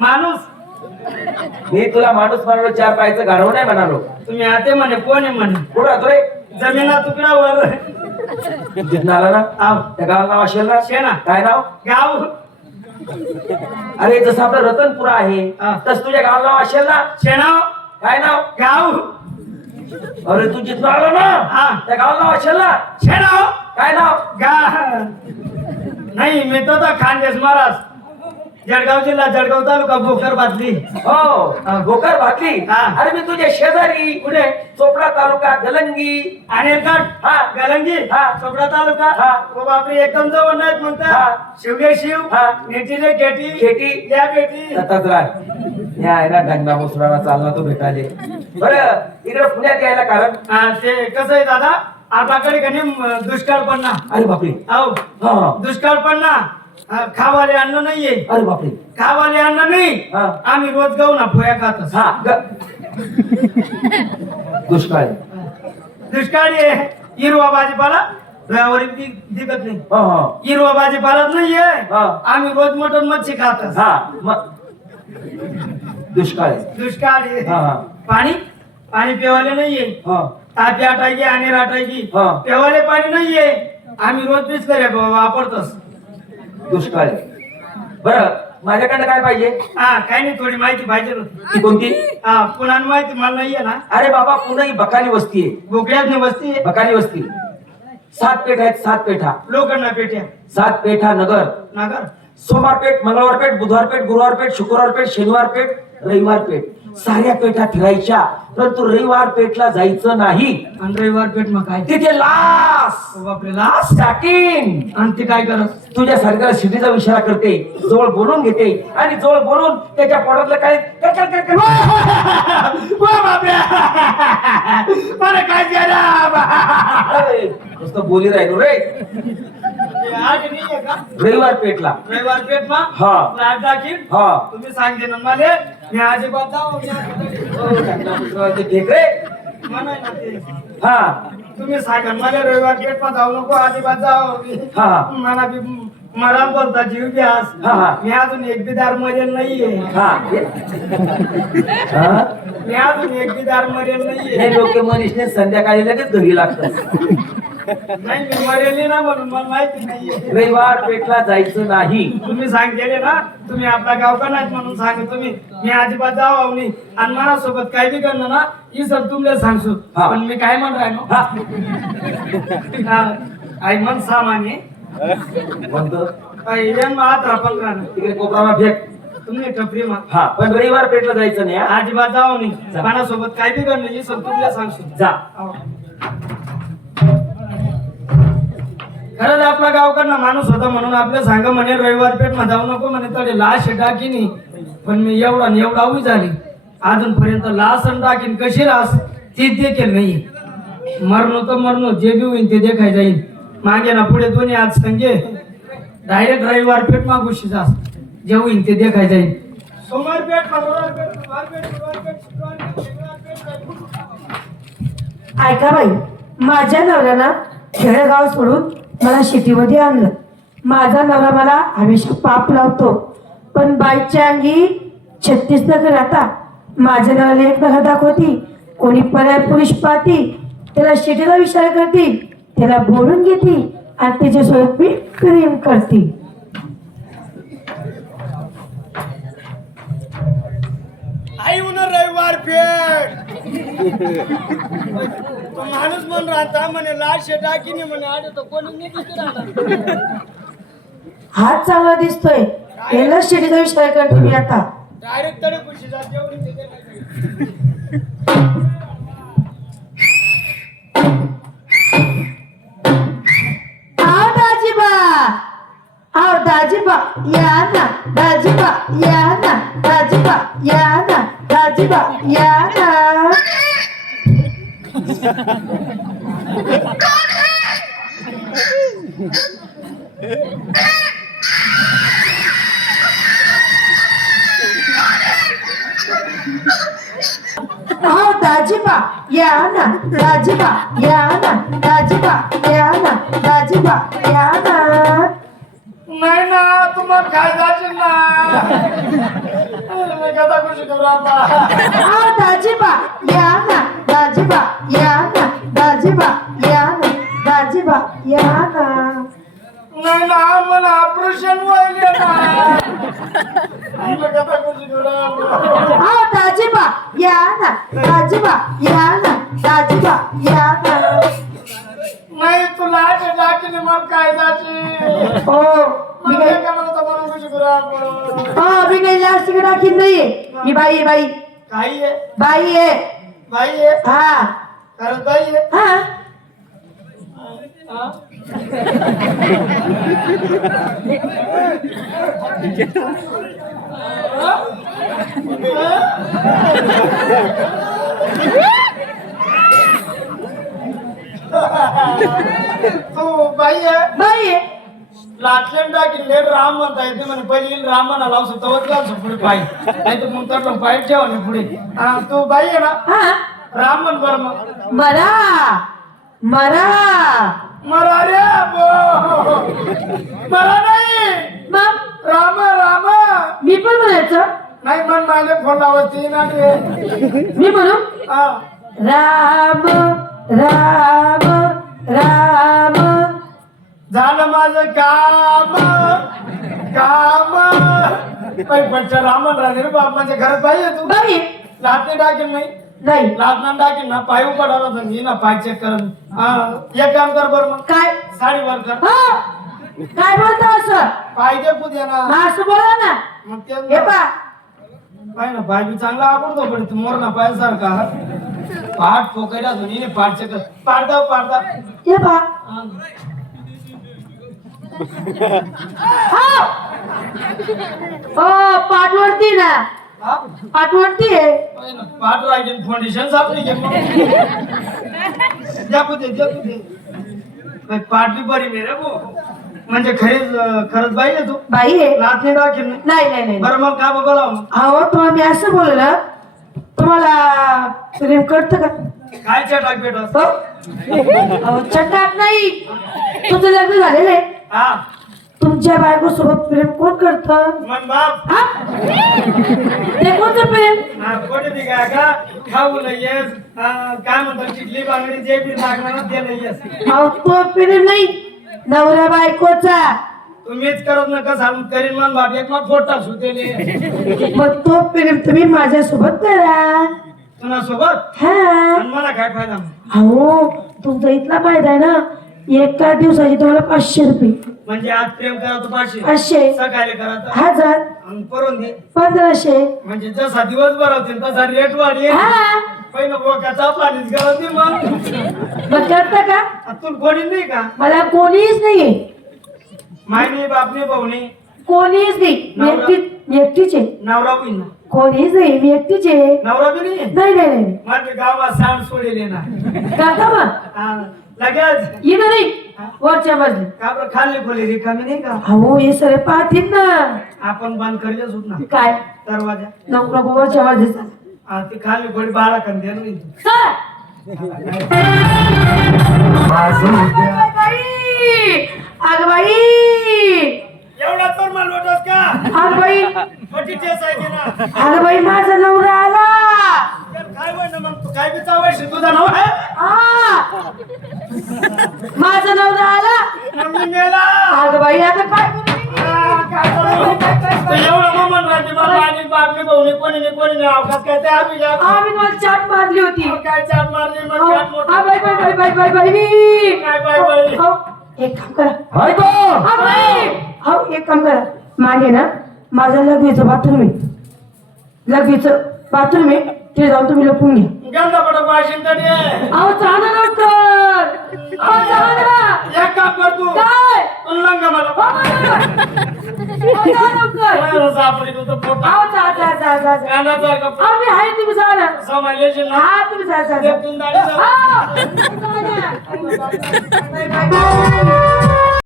माणूस मी तुला माणूस म्हणालो, चार पायचं गाढव नाही म्हणालो. तुम्ही आते म्हणे कोण आहे म्हणे कुठं राहतो रे? जमिना तुकड्यावर जिथं आला ना आव त्या गावाला नाव असेल ना. शेणा काय नाव? गाव अरे जसं आपलं रतनपुरा आहे हा. तस तुझ्या गावाला नाव असेल ना. शेणाव काय नाव? गाव अरे तू जिथं आलो ना हा. त्या गावाला नाव असेल ना. शेणाव काय नाव? गा नाही मी तो खानदेश महाराज जळगाव जिल्हा जळगाव तालुका भोकर बादली हो भोकर भाकरी. हा. अरे मी तुझ्या शेजारी पुढे चोपडा तालुका गलंगी. अनिलगड हा. गलंगी हा. चोपडा तालुका हा. ओ बापरे एकदम जवळ नाहीत हा. म्हणता शिवगे शिव हा. नेटीले गेटी शेटी या बेटी सतत राह. या आहे ना गंगा मुसराला चालला तो भेटाले. बरं इकडे पुण्यात यायला कारण? हा, ते कसं आहे दादा आपल्याकडे कधी दुष्काळ पडला अरे बापरे. हो हा. दुष्काळ पडला खावाले अन्न नाहीये अरे बापरे. खावाले अन्न नाही हा. आम्ही रोज गाऊ ना पोया खातच हा दुष्काळ आहे. दुष्काळी आहे हिरवा भाजीपाला डोळ्यावर दिसत नाही हा हा हिरवा भाजीपालाच नाहीये हा. आम्ही रोज मटण मच्छी खातच हा मग दुष्काळ आहे. दुष्काळ आहे. हा हा पाणी पाणी पिवाले नाहीये हा तापी आटायची आणि राटायची हा. पिवाले पाणी नाहीये आम्ही रोज बिस्कऱ्या वापरतोस दुष्काळ आहे. बरं माझ्याकडनं काय पाहिजे? हा काही नाही थोडी माहिती पाहिजे होती ती कोणती? हा पुन्हा माहिती मला नाहीये ना अरे बाबा पुणे ही बकाली वस्ती आहे. भोकड्यात वस्ती आहे बकाली वस्ती 7 पेठ आहेत. 7 पेठा. लोकांना पेट्या 7 पेठा नगर. नगर सोमवार पेठ, मंगळवार पेठ, बुधवार पेठ, गुरुवार पेठ, शुक्रवार पेठ, शनिवार पेठ, रविवार पेठ. साऱ्या पेठा फिरायच्या परंतु रविवार पेठला जायचं नाही. आणि रविवार पेठ मग काय तिथे लास बापरे लास्ट स्टार्टिंग. आणि ते काय करत तुझ्या सारख्याला शिटीचा इशारा करते, जवळ बोलून घेते आणि जवळ बोलून त्याच्या पोटातलं काय मला काय नुसतं बोली राहिलो रे. रविवार पेठला रविवार पेठ मग हा हा तुम्ही सांगते ना मला मी अजिबात जाऊ ते ढेकरे म्हणा ना ते. हा तुम्ही सांगा मला रविवार पेठ पण जाऊ नको अजिबात जाऊ हा. मला बी मला बोलता जीव घ्यास हा, हा. मी अजून एक बिदार मरेल नाहीये हा हा. मी अजून एक बिदार मरेल नाहीये हे लोक मनीषने संध्याकाळी लगेच घरी लागतात. नाही मी मरेल ना म्हणून मला माहिती नाहीये रविवार पेठला जायचं नाही. तुम्ही सांगतेले ना तुम्ही आपला गाव का नाही म्हणून सांगा तुम्ही मी अजिबात जाऊ नाही आणि माझ्यासोबत काय बी करणं ना ही सर तुमले सांगतो हा. पण मी काय म्हण राहिलो हा आई मन सामान्य म्हणतो हात रापण राहणं तिकडे कोपरामा फेक. तुम्ही टपरी मा हा पण रविवार पेठला जायचं नाही. हा? अजिबात जाऊ नाही जा. माझ्यासोबत काय बी करणं ही सर तुमले सांगतो जा. खरंच आपला गावकडनं माणूस होता म्हणून आपल्या सांग म्हणे रविवार पेठ मध्ये जाऊ नको म्हणे तडे लाश टाकीनी पण मी एवढा न एवढा उभी झाली अजूनपर्यंत लास आणि टाकीन कशी लास तीच देखील नाही मरणो तर मरणो जे बी होईल ते देखाय जाईल मागे ना पुढे दोन्ही आज संगे डायरेक्ट रविवार पेठ मागुशी जास जे होईल ते देखाय जाईल सोमवार पेठ मंगळवार पेठ बुधवार पेठ गुरुवार पेठ शुक्रवार पेठ शनिवार पेठ ऐका बाई माझ्या नवऱ्याला खेडेगाव सोडून मला सिटीमध्ये आणलं. माझा नवरा मला हमेशा पाप लावतो पण बाईच्या अंगी 36 नखरे राहतात. माझ्या नवऱ्याला एक नखर दाखवती कोणी पर्याय पुरुष पाहती त्याला सिटीला विचार करते त्याला बोलून घेते आणि त्याच्यासोबत मी प्रेम करते. आई उन्हा रविवार पेठ तो माणूस म्हणून राहता म्हणे लाश टाकीने म्हणे आडे तो कोणी नाही दिसत राहता हात चांगला दिसतोय याला सिटीचा विचार करते मी आता. डायरेक्ट तडे खुशी जाते एवढी ते आओ दाजीबा आओ दाजीबा या ना दाजीबा या ना दाजीबा या ना दाजीबा या ना. आओ दाजीबा या ना दाजीबा या ना दाजीबा या ना दाजीबा या ना. नाही ना तुम्हाला काय जाशील ना कथा खुशी करू आबा. दाजीबा या ना, दाजीबा या ना, दाजीबा या ना, दाजीबा या ना. नाही ना मला ऑपरेशन व्हायले ना. आम्ही कथा खुशी करू आबा. दाजीबा या ना, दाजीबा या ना, दाजीबा या ना. नाही तुला अशा टाकीने मला काय जाते. हो मी मला काही काय करणार होतं म्हणून खुशी करू आबा. मी काही लास्ट टाकीत नाहीये. मी बाई आहे, बाई काही आहे बाई आहे. बाई आहे हा खरंच बाई आहे. हा हा? तू बाई आहे बाई आहे. लाटलेन टाकी लेट राम म्हणता येते म्हणे पहिले येईल राम म्हणा लावतो तवच लावतो पुढे पाय नाही तर मग तर पाय ठेवा नाही पुढे. हा तू बाई आहे ना हा राम म्हण बरं मग. मरा मरा मरा रे बो. मरा नाही मग राम राम मी पण म्हणायचं. नाही म्हण मला फोन लावती ना रे. मी म्हणू हा राम राम राम. झालं माझं काम काम पैपटच्या रामन राजे रे बाप माझ्या घरात पाहिजे तू बाई आहे. लाटणे टाकेल नाही नाही लाटणं टाकेल ना पाय उघडायला तर मी ना पाय चेक कर. हा एक काम कर बरं मग काय साडीवर कर हा काय बोलतो असं पाय दे दे ना. असं बोला ना. मग हे ते पा पाय ना पाय बी चांगला आवडतो पण तू मोर ना पायासारखा पाठ ठोकायला धुनी पाठ चेक कर पाडता पाडता. हे पा हा. पाठवरती ना हा? पाठवरती आहे. पाय ना, पाठ राहील फाउंडेशन सापडी घे मग द्या दे पाठ बी बरी नाही रे भाऊ. म्हणजे खरंच बाई आहे तू बाई आहे. लाटणे टाकेल नाही. नाही नाही नाही बरं मग का बोला मग अहो तुम्हाला मी असं बोललं तुम्हाला प्रेम कळतं का. काय चटाक भेटत. हो अहो चटाक नाही. तुझं लग्न झालेलं आहे. हा तुमच्या बायको सोबत प्रेम कोण करत. मग बाप ते कोणतं प्रेम. कोणी ती काय का खाऊ नाही येस काय म्हणतात चिखली बांगडी जे बी लागणार ते नाही येस. अहो तो प्रेम नाही नवरा बायकोचा. तुम्हीच करत नका सांग करीन मग बाप एक मग फोटा सुटेले मग तो प्रेम तुम्ही माझ्यासोबत करा. तुला सोबत हा आणि मला काय फायदा. अहो तुमचा इथला फायदा आहे ना. एका दिवसाची तुम्हाला 500 रुपये. म्हणजे आज प्रेम करा तर 500 500 सकाळी करा तर 1000 आणि करून दे 1500. म्हणजे जसा दिवसभर होतील तसा रेट वाढेल. हा पहिलं बोक्याचा पाणीच करत नाही मग मग करता का. तू कोणी नाही का मला कोणीच नाहीये. मायनी बापने भाऊनी कोणीच नाही. मी एकटीच आहे. नवरा होईल ना. कोणीच नाही. मी एकटीच आहे. नवरा बी नाही नाही नाही नाही माझ्या गावात सांड सोडेले ना. काका मग हा, लगेच येणं नाही वरच्या बाजू. का बरं खाल्ली खोली रिकामी नाही का. अहो हे सगळे पाहतील ना. आपण बंद करीतच होत ना काय दरवाजा. नको वरच्या बाजूचा. हा ती खाल्ली खोली बाळा कंदी नाही. चला. अगं बाई एवढा तर मला वाटत का अगं बाई मोठी टेस आहे की ना. अगं बाई माझा नवरा आला. काय म्हण मग तू काय बी चावायशी तुझा नाव आहे. आ! माझा नवरा आला. मग मी मेला. अगं बाई आता काय करू? काय करू? तर एवढं मग म्हण राहते मला आणि बापली भाऊनी कोणी नाही अवकाश काय ते आम्ही घ्या. आम्ही तुम्हाला चाट मारली होती. काय चाप मारली मग अहो, काय मोठं. आ बाई बाई बाई बाई बाई बाई काय बाई बाई. अहो, एक काम करा. आ बाई! अहो, एक काम करा. मागे ना माझं लघवीचं बाथरूम आहे. लघवीचं बाथरूम आहे. ते जाऊन तुम्ही लपून घ्या. गंदा पडा पाशील तरी आहे. अहो जाणं लवकर. अहो जाणं. एक काम कर तू काय उल्लंघ मला. अहो, जा लवकर. सापडी तू तर पोटा अहो जा जा जा जा जा. कानाचा अहो मी आहे तुम्ही जा ना. समालेशन ना हा तुम्ही जा जा जा. देतून दाढी हा. जा ना. Bye, bye, bye.